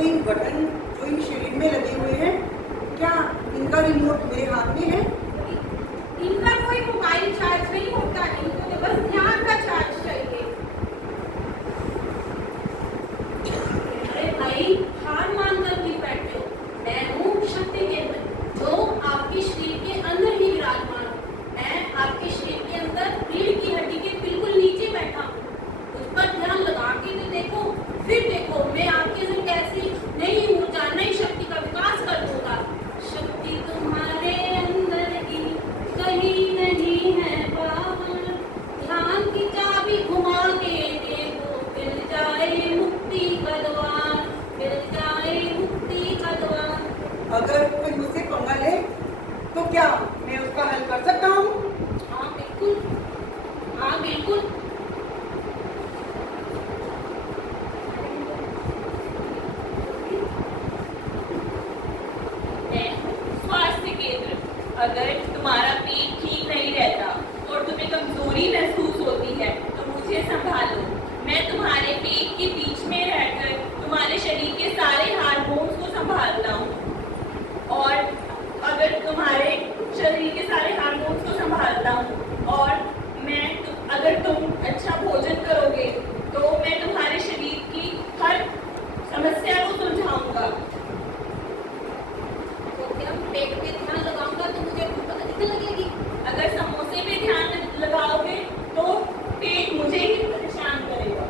जो इन बटन जो इन शरीर में लगे हुए हैं, क्या इनका रिमोट मेरे हाथ में है? इनका कोई मोबाइल चार्ज नहीं होता, इनको तो बस ध्यान का चार्ज चाहिए। अरे भाई, हार मानकर क्यों बैठे हो? मैं हूँ शक्ति केंद्र, जो आपके शरीर के अंदर ही विराजमान हूँ। मैं आपके शरीर के अंदर रीढ़ की हड्डी के बिल्कुल नीचे बैठा हूँ। उस पर ध्यान लगा के तो देखो, फिर देखो मैं आपके अंदर कैसी नई ऊर्जा, नई शक्ति का विकास कर दूंगा। शक्ति तुम्हारे अंदर ही कहीं नहीं है बाहर, ध्यान की चाबी घुमा के देखो, मिल जाए मुक्ति का द्वार, मिल जाए मुक्ति का द्वार। अगर कोई मुझसे पंगा ले तो क्या मैं उसका हल कर सकता हूँ? हाँ बिल्कुल, हाँ बिल्कुल। स्वास्थ्य केंद्र, अगर तुम्हारा पेट ठीक नहीं रहता और तुम्हें कमजोरी महसूस होती है तो मुझे संभालो। मैं तुम्हारे पेट के बीच में रहकर तुम्हारे शरीर के सारे हार्मोन्स को संभालता हूँ। और अगर तुम्हारे शरीर के सारे हार्मोन्स को संभालता हूँ और अगर तुम अच्छा भोजन करोगे तो मैं तुम्हारे शरीर की हर समस्या को सुलझाऊंगा। पेट पे ध्यान लगाऊंगा तो मुझे भूख अधिक लगेगी। अगर समोसे पे ध्यान लगाओगे तो पेट मुझे ही परेशान करेगा।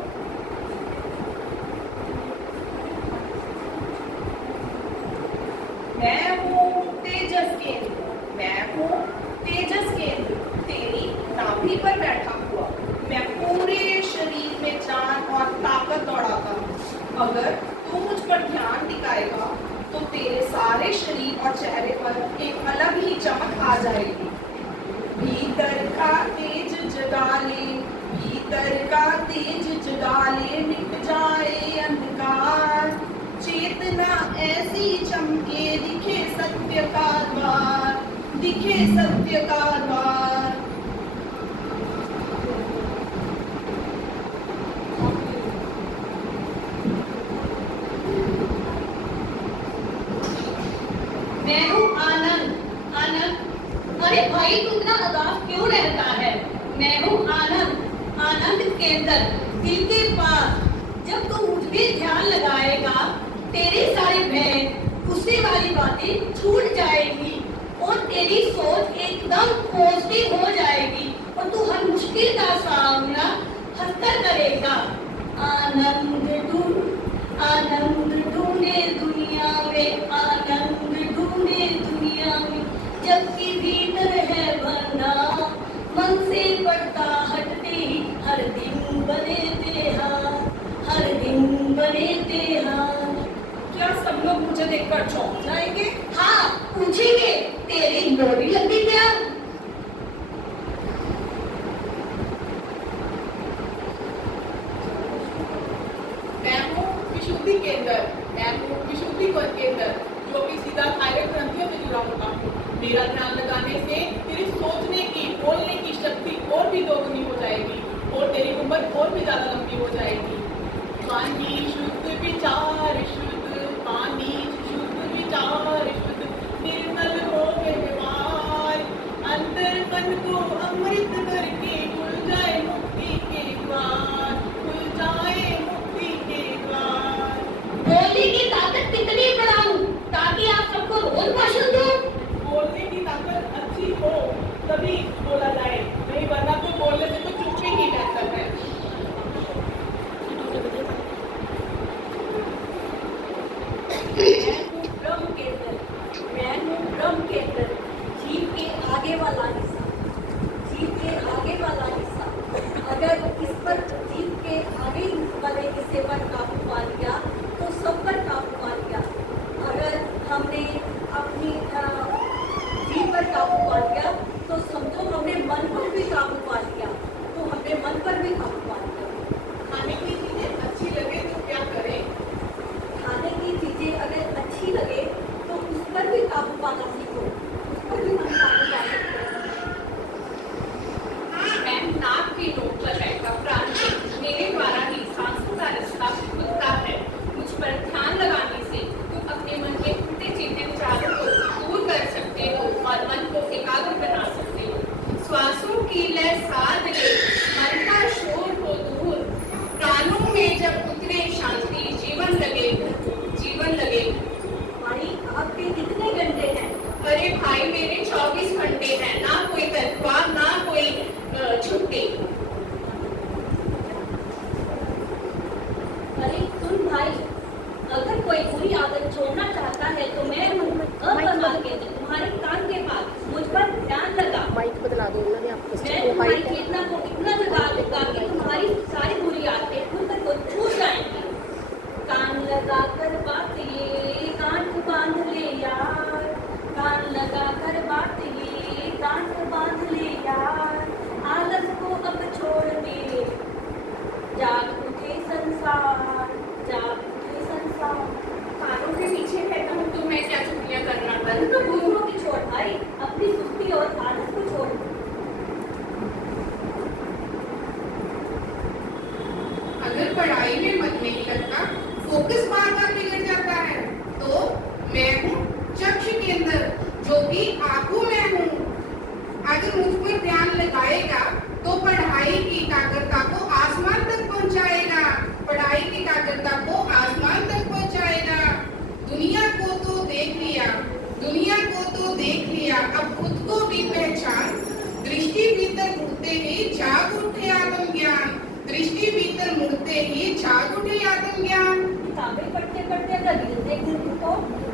मैं हूँ तेजस केंद्र, मैं हूँ तेजस केंद्र, तेरी नाभि पर बैठा हुआ। मैं पूरे शरीर में जान और ताकत दौड़ाता हूँ। अगर तू मुझ पर ध्यान टिकाएगा तो तेरे सारे शरीर और चेहरे पर एक अलग ही चमक आ जाएगी। भीतर का तेज जगा ले, भीतर का तेज जगा ले, मिट जाए अंधकार। चेतना ऐसी चमके, दिखे सत्य का द्वार, दिखे सत्य का द्वार। मैं हूँ आनंद, आनंद। अरे भाई, तू इतना उदास क्यों रहता है? मैं हूँ आनंद, आनंद केंद्र, दिल के पास। जब तू मुझ पे ध्यान लगाएगा, तेरी सारी भय, गुस्से वाली बातें छूट जाएगी और तेरी सोच एकदम पॉजिटिव हो जाएगी और तू हर मुश्किल का सामना हंसकर करेगा। आनंद ढूंढे दुनिया में, आनंद ढूंढे दुनिया में, जबकि भीतर है भरना, मन से पड़ता हटते ही हर दिन बने देहान, हर दिन बने देहान। क्या सब लोग मुझे देखकर चौंक जाएंगे? हाँ पूछेंगे, तेरी नौकरी लग गई क्या? मैं हूँ विशुद्धि केंद्र, मैं हूँ विशुद्धि केंद्र, जो कि सीधा थायराइड ग्रंथियों से जुड़ा होता हूँ। मेरा ध्यान लगाने से तेरी सोचने की, बोलने की शक्ति और भी दोगुनी हो जाएगी और तेरी उम्र और भी ज्यादा लंबी हो जाएगी। पानी शुद्ध, विचार शुद्ध, पानी शुद्ध, विचार शुद्ध, निर्मल हो व्यवहार, अंतर मन को अमृत करके खुल जाए मुक्ति के द्वार, खुल जाए मुक्ति के द्वार। बोलने की ताकत कितनी बढ़ाऊं ताकि आप सबको रोज भाषण दूं? बोलने की ताकत अच्छी हो तभी बोला जाए, नहीं वरना तो बोलने से तो चुप ही रहता है। मैं हूँ ब्रह्म केंद्र, मैं हूँ ब्रह्म केंद्र, जीव के आगे वाला हिस्सा, जीव के आगे वाला हिस्सा। अगर इस पर जीव के आगे वाले हिस्से पर काबू पा लिया तो सब पर काबू पा लिया। अगर हमने अपनी जीव पर काबू पा लिया तो समझो हमने मन पर भी काबू पा लिया, तो हमने मन पर भी काबू पा लिया। खाने की चीजें अच्छी लगे तो क्या करें? खाने की चीजें अगर कोई बुरी आदत छोड़ना चाहता है तो मैं हूँ अप्रमाद केंद्र तुम्हारे कान के पास। मुझ पर ध्यान लगा। माइक बदला दो उन्होंने आपको मैं तुम्हारी चेतना को इतना जगा दूंगा कि तुम्हारी सारी बुरी आदतें खुद तक को छूट जाएंगी। कान लगा कर बात ये गांठ बांध ले यार, कान लगा कर बात ये गांठ बांध ले यार, आलस को अब छोड़ दे, जाग उठे संसार, जाग उठे संसार। कानों के पीछे कहता हूँ तो मैं क्या चुगलियाँ करना बंद तो दूसरों की छोड़ भाई, अपनी सुस्ती और आलस को छोड़। अगर पढ़ाई में मन नहीं लगता, फोकस बार बार बिगड़ जाता है, तो मैं हूँ चक्षु केंद्र, जो कि आंखों में हूँ। अगर मुझ पर ध्यान लगाएगा तो पढ़ाई की एकाग्रता को आसमान तक पहुँचाएगा, पढ़ाई की एकाग्रता को आसमान तक पहुँचाएगा। दुनिया को तो देख लिया, दुनिया को तो देख लिया, अब खुद को भी पहचान। दृष्टि भीतर मुड़ते ही जाग उठे आत्मज्ञान, दृष्टि भीतर मुड़ते ही जाग उठे आत्मज्ञान। किताबें पढ़ते पढ़ते अगर रील देख लेती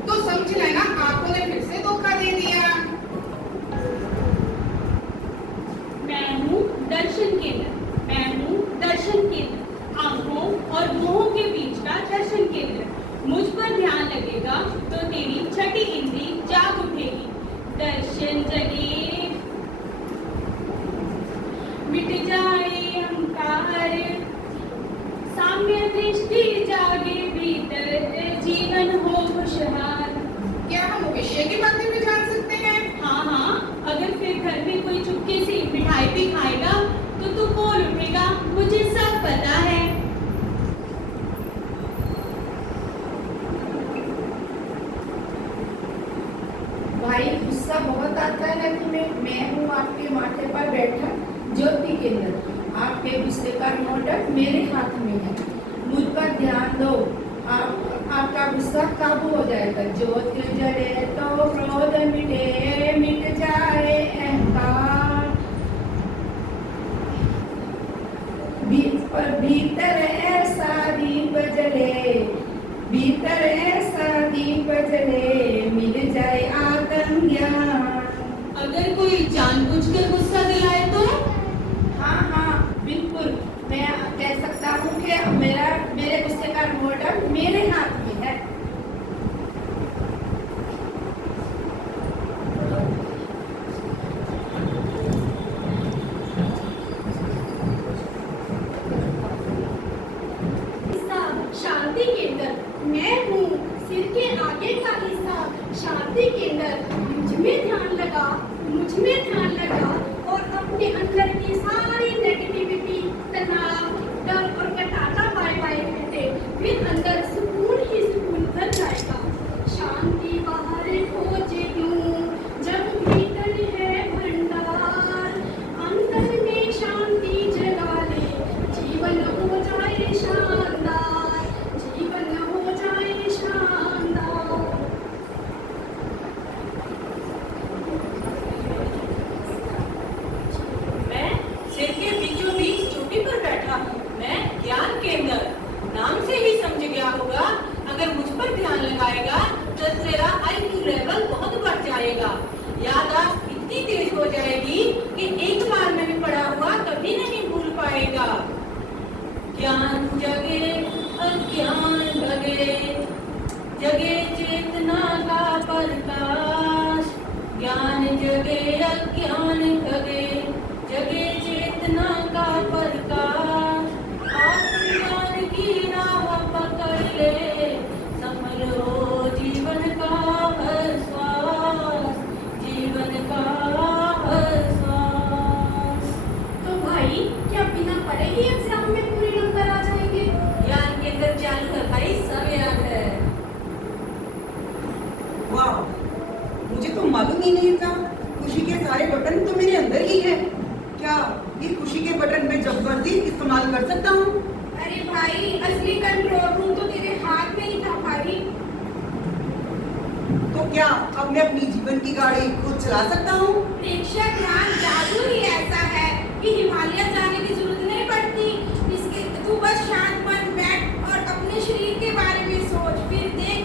तो समझ लेना आंखों ने फिर से धोखा दे दिया। मैं हूँ दर्शन केंद्र, मैं हूँ दर्शन केंद्र, आंखों और मुंहों के बीच का दर्शन केंद्र। मुझ पर ध्यान लगेगा तो तेरी छठी इंद्री जाग उठेगी। दर्शन जगे मिट जाए अहंकार, साम्य दृष्टि जागे भीतर, जीवन हो खुशहाल। क्या हम भविष्य की बातें भी जान सकते हैं? हाँ हाँ, अगर फिर घर में कोई चुपके से मिठाई भी खाएगा तो तू बोल उठेगा मुझे सब पता है। भाई गुस्सा बहुत आता है तुम्हें। मैं हूँ आपके माथे पर बैठा ज्योति केंद्र, आपके गुस्से का रिमोट मेरे हाथ में है। मुझ पर ध्यान दो, आपका गुस्सा काबू हो जाएगा। ज्योति जले तो क्रोध मिटे, मिट जाए अहंकार। भीतर ऐसा दीप जले, भीतर ऐसा दीप जले, मिल जाए आत्मज्ञान। अगर कोई जानबूझकर गुस्सा दिलाए तो? हाँ हाँ बिल्कुल, मैं कह सकता हूँ कि मेरे गुस्से का रिमोट मेरे हाथ में है। शांति केंद्र, मैं हूँ सिर के आगे का हिस्सा शांति केंद्र। मुझ में ध्यान लगा, मुझ में ध्यान लगा और अपने अंदर की सारी नेगेटिविटी, तनाव, डर और कटाता बाय बाय करते, फिर अंदर सुकून ही सुकून भर जाएगा। शांति बाहर खोजे क्यों जब भीतर है भंडार, अंदर में शांति जगा ले, जीवन हो जाए शानदार, जीवन हो जाए शानदार। मैं सिर के बीचों बीच चोटी पर बैठा हूँ। मैं ज्ञान केंद्र, नाम से ही समझ गया होगा। अगर मुझ पर ध्यान लगाएगा तो तेरा IQ लेवल बहुत बढ़ जाएगा। याददाश्त इतनी तेज हो जाएगी कि एक बार में भी पढ़ा हुआ कभी नहीं भूल पाएगा। ज्ञान जगे अज्ञान भगे, जगे चेतना का प्रकाश। ज्ञान जगे अज्ञान भगे, जगे चेतना का प्रकाश। आत्मज्ञान की राह पकड़ ले, सफल हो जीवन का हर श्वास, जीवन का हर श्वास। तो भाई क्या बिना पढ़े ही एग्जाम में पूरे नंबर आ जाएंगे? ज्ञान केंद्र चालू है भाई, सब याद है। वाह, मुझे तो मालूम ही नहीं था खुशी के सारे बटन तो मेरे अंदर ही है। क्या ये खुशी के बटन में जबरदस्ती इस्तेमाल कर सकता हूँ? अरे भाई, असली कंट्रोल रूम तो तेरे हाथ में ही था भाई। तो क्या अब मैं अपनी जीवन की गाड़ी खुद चला सकता हूँ? दीक्षा ध्यान जादू ही ऐसा है कि हिमालय जाने की जरूरत नहीं पड़ती। इसके तू बस शांत मन बैठ और अपने शरीर के बारे में सोच, फिर देख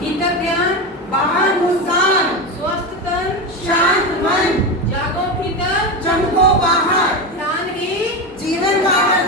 भीतर ध्यान, बाहर मुस्कान, स्वस्थ तन, शांत मन, जागो भीतर, चमको बाहर, ध्यान ही जीवन का